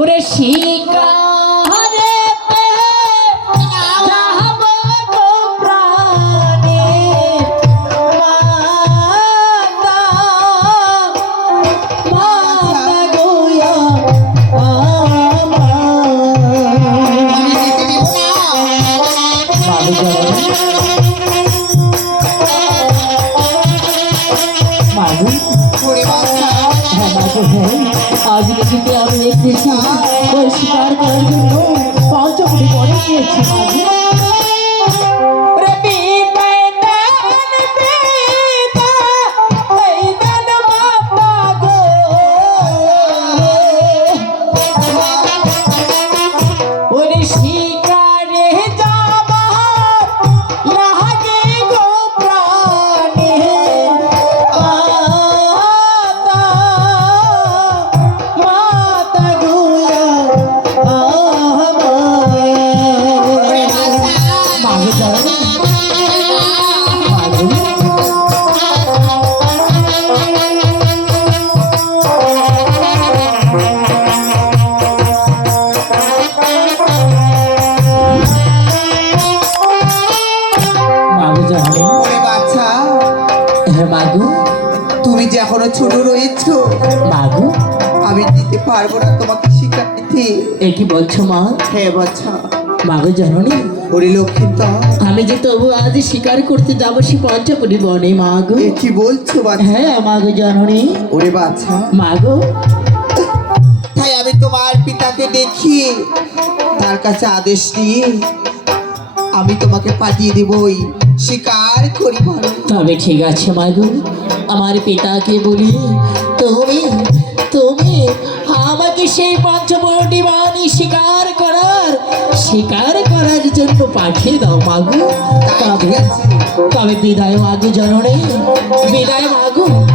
ওরে শিকারে। আজকে কিন্তু আমি এসেছি পরিষ্কার করার জন্য পঞ্চমুখী করে গিয়েছি তুমি যে এখনও ছোট রয়েছো মাগো। আমি দিতে পারব না তোমাকে শিখাইতে এ কি বলছো মা? হ্যাঁ বাচ্চা মাগো জানি ওরে আমি যে তবু আজ শিকার করতে যাব সে পঞ্চপুরি বনে মাগো কি বলছো হ্যাঁ মাগো জাননি। ওরে বাচ্চা মাগো তাই আমি তোমার পিতাকে দেখি তার কাছে আদেশ নিয়ে আমি তোমাকে পাঠিয়ে দেবই শিকার করিব। তবে ঠিক আছে মাগো আমার পিতাকে বলি তুমি তুমি আমাকে সেই পঞ্চবটি বাণী শিকার শিকার করার জন্য পাঠিয়ে দাও মাগু। তবে তবে বিদায় মাগু জননে। বিদায় মাগো।